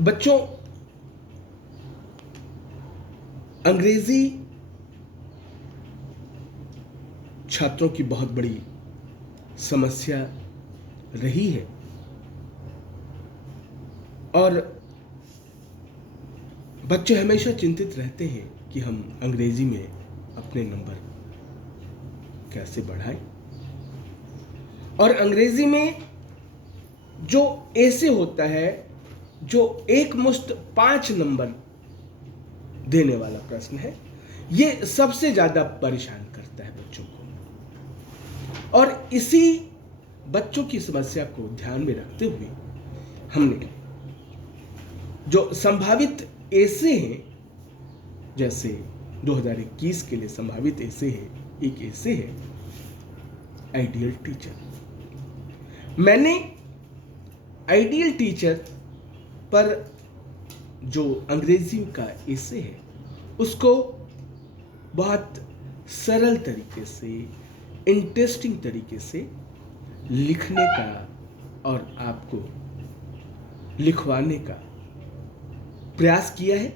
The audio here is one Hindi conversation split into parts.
बच्चों, अंग्रेजी छात्रों की बहुत बड़ी समस्या रही है और बच्चे हमेशा चिंतित रहते हैं कि हम अंग्रेजी में अपने नंबर कैसे बढ़ाएं। और अंग्रेजी में जो ऐसे होता है जो एक मुश्त 5 नंबर देने वाला प्रश्न है, ये सबसे ज्यादा परेशान करता है बच्चों को। और इसी बच्चों की समस्या को ध्यान में रखते हुए हमने जो संभावित ऐसे हैं, जैसे 2021 के लिए संभावित ऐसे है, एक ऐसे है आइडियल टीचर। मैंने आइडियल टीचर पर जो अंग्रेजी का ऐसे है उसको बहुत सरल तरीके से, इंटरेस्टिंग तरीके से लिखने का और आपको लिखवाने का प्रयास किया है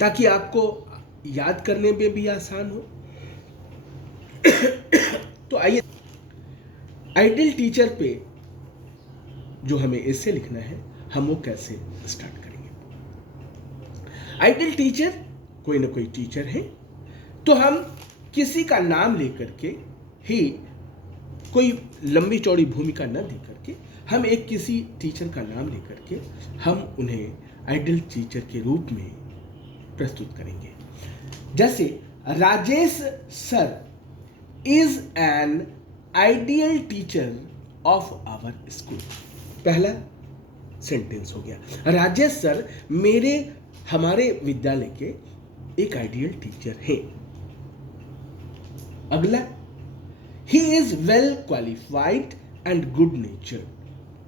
ताकि आपको याद करने में भी आसान हो। तो आइए आइडियल टीचर पे जो हमें ऐसे लिखना है, हम वो कैसे स्टार्ट करेंगे। आइडियल टीचर कोई ना कोई टीचर है, तो हम किसी का नाम लेकर के ही, कोई लंबी चौड़ी भूमिका न दे करके, हम एक किसी टीचर का नाम लेकर के हम उन्हें आइडियल टीचर के रूप में प्रस्तुत करेंगे। जैसे Rajesh sir is an ideal teacher of our school. पहला सेंटेंस हो गया, राजेश सर हमारे विद्यालय के एक आइडियल टीचर हैं। अगला, he is well qualified and good nature.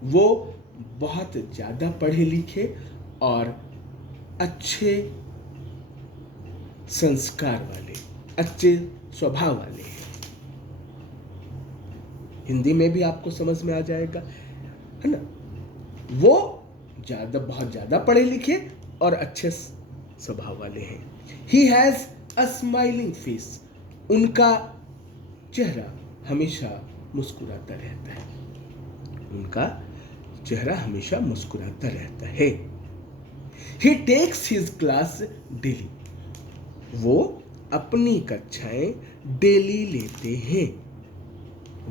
वो बहुत ज्यादा पढ़े लिखे और अच्छे संस्कार वाले, अच्छे स्वभाव वाले हैं। हिंदी में भी आपको समझ में आ जाएगा, है ना। वो बहुत ज्यादा पढ़े लिखे और अच्छे स्वभाव वाले हैं। He has a smiling face. उनका चेहरा हमेशा मुस्कुराता रहता है। उनका चेहरा हमेशा मुस्कुराता रहता है। He takes his class daily. वो अपनी कक्षाएं डेली लेते हैं।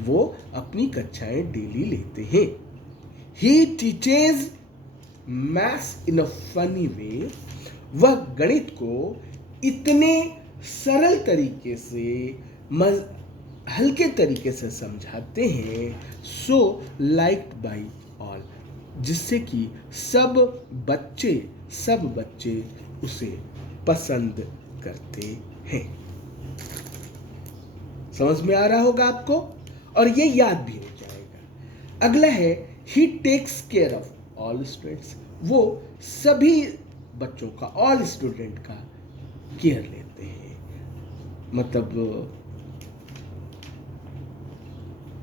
वो अपनी कक्षाएं डेली लेते हैं। He teaches maths in a funny way. वह गणित को इतने सरल तरीके से, हल्के तरीके से समझाते हैं, सो लाइक्ड बाय ऑल, जिससे कि सब बच्चे उसे पसंद करते हैं। समझ में आ रहा होगा आपको, और ये याद भी हो जाएगा। अगला है, he takes care of all students. वो सभी बच्चों का, ऑल स्टूडेंट का केयर लेते हैं, मतलब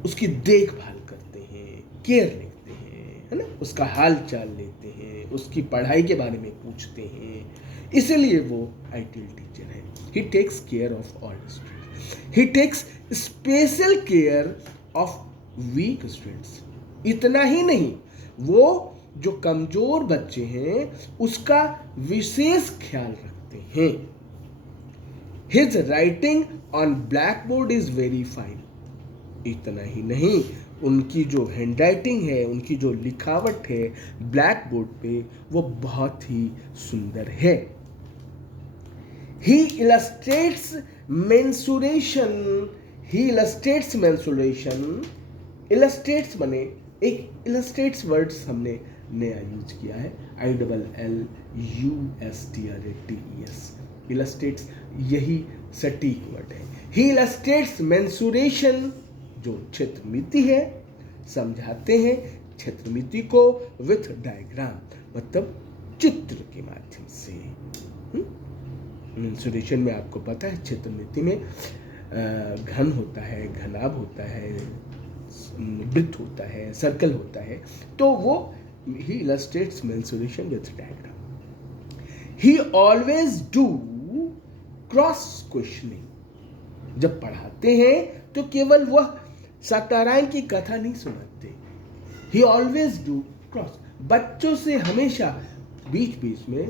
उसकी देखभाल करते हैं, केयर लेते हैं, है ना, उसका हाल चाल लेते हैं, उसकी पढ़ाई के बारे में पूछते हैं। इसलिए वो आइडियल टीचर है। He takes care of all students. He takes special care of weak students. इतना ही नहीं, वो जो कमजोर बच्चे हैं उसका विशेष ख्याल रखते हैं। His writing on black board is very fine. इतना ही नहीं, उनकी जो हैंड राइटिंग है, उनकी जो लिखावट है ब्लैक बोर्ड पे, वो बहुत ही सुंदर है। ही इलस्ट्रेट्स मेंसुरेशन। ही इलस्ट्रेट्स मेंसुरेशन। इलस्ट्रेट्स बने, एक इलस्ट्रेट्स वर्ड्स हमने नया यूज किया है, ILLUSTRATES। इलस्ट्रेट्स यही सटीक वर्ड है। ही इलस्ट्रेट्स मेंसुरेशन, जो क्षेत्रमिति है, समझाते हैं क्षेत्रमिति को विथ डायग्राम, मतलब चित्र के माध्यम से। मेंसुरेशन में आपको पता है, क्षेत्रमिति में घन होता है, घनाभ होता है, वृत्त होता है, सर्कल होता है, तो वो he illustrates mensuration with diagram. He always do cross questioning. जब पढ़ाते हैं तो केवल वह सत्यनारायण की कथा नहीं सुनाते. He always do cross. बच्चों से हमेशा बीच बीच में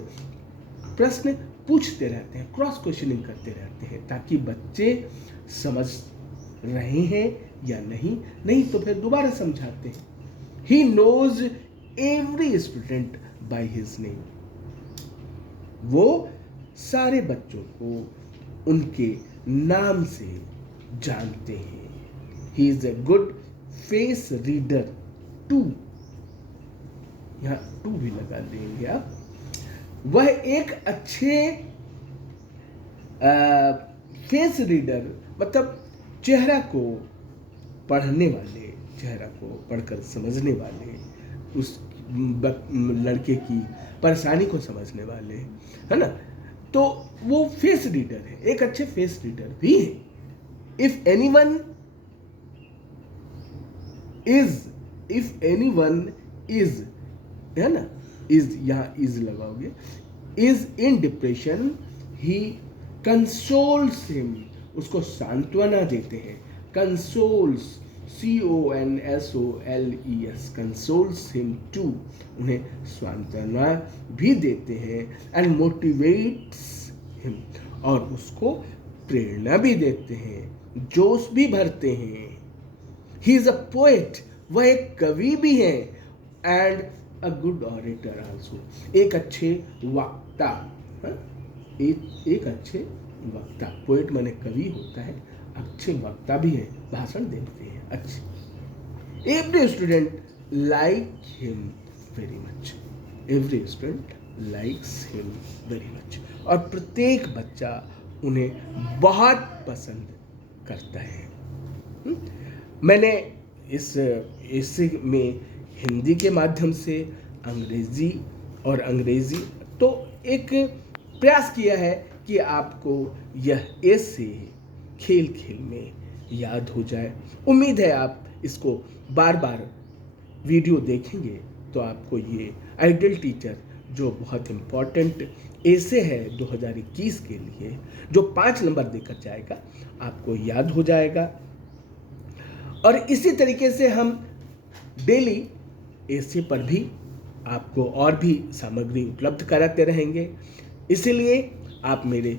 प्रश्न पूछते रहते हैं, क्रॉस क्वेश्चनिंग करते रहते हैं, ताकि बच्चे समझ रहे हैं या नहीं तो फिर दोबारा समझाते हैं. He knows every student by his name. वो सारे बच्चों को उनके नाम से जानते हैं. He is a good face reader too. यहाँ टू भी लगा देंगे आप. वह एक अच्छे फेस रीडर, मतलब चेहरा को पढ़ने वाले, चेहरा को पढ़कर समझने वाले, उस लड़के की परेशानी को समझने वाले, है ना. तो वो फेस रीडर है, एक अच्छे फेस रीडर भी है. इफ एनीवन इज, है ना, इज, यहाँ इज लगाओगे, is in depression he consoles him, उसको सांत्वना देते हैं. Consoles, CONSOLES, consoles him too, उन्हें सांत्वना भी देते हैं. एंड मोटिवेट्स हिम, और उसको प्रेरणा भी देते हैं, जोश भी भरते हैं. ही इज अ पोएट, वह एक कवि भी है. And a good orator also, एक अच्छे वक्ता, एक अच्छे वक्ता. पोएट माने कवि होता है, अच्छे वक्ता भी है, भाषण देते हैं अच्छे. Every student like him very much, every student likes him very much, और प्रत्येक बच्चा उन्हें बहुत पसंद करता है. मैंने इसमें हिंदी के माध्यम से अंग्रेजी और अंग्रेजी तो एक प्रयास किया है कि आपको यह ऐसे खेल खेल में याद हो जाए. उम्मीद है आप इसको बार बार वीडियो देखेंगे तो आपको ये आइडियल टीचर, जो बहुत इम्पॉर्टेंट ऐसे है 2021 के लिए, जो 5 नंबर देकर जाएगा, आपको याद हो जाएगा. और इसी तरीके से हम डेली ऐसे पर भी आपको और भी सामग्री उपलब्ध कराते रहेंगे. इसीलिए आप मेरे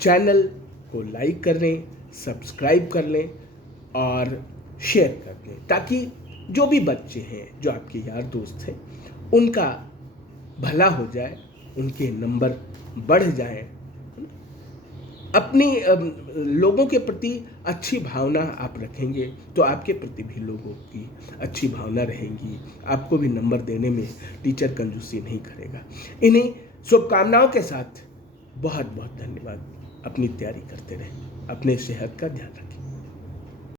चैनल को लाइक कर लें, सब्सक्राइब कर लें और शेयर कर लें, ताकि जो भी बच्चे हैं, जो आपके यार दोस्त हैं, उनका भला हो जाए, उनके नंबर बढ़ जाएं. अपनी लोगों के प्रति अच्छी भावना आप रखेंगे तो आपके प्रति भी लोगों की अच्छी भावना रहेंगी. आपको भी नंबर देने में टीचर कंजूसी नहीं करेगा. इन्हीं शुभकामनाओं के साथ बहुत बहुत धन्यवाद. अपनी तैयारी करते रहें, अपने सेहत का ध्यान रखें.